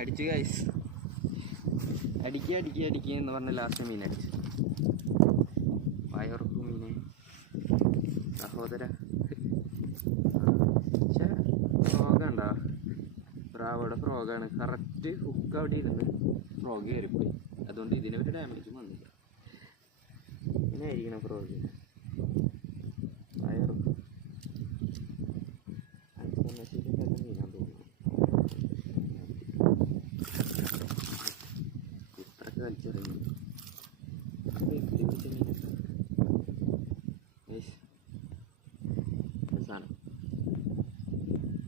അടിച്ചു ഗൈസ്. അടിക്കുക എന്ന് പറഞ്ഞ ലാസ്റ്റ് മീൻ അടിച്ചു. വയറുക്കും മീനെ സഹോദര. പക്ഷേ ഫ്രോഗുണ്ടോ? ബ്രാവോടെ ഫ്രോഗാണ്. കറക്റ്റ് ഹുക്ക് അവിടെ ഇരുന്ന് ഫ്രോഗ് കയറിപ്പോയി. അതുകൊണ്ട് ഇതിനൊരു ഡാമേജും വന്നില്ല. ഇങ്ങനെ ആയിരിക്കണം ഫ്രോഗ്. വയറുക്കും മീനാന്ന് തോന്നുന്നു. ഇത്രയൊക്കെ കളിച്ചിറങ്ങി.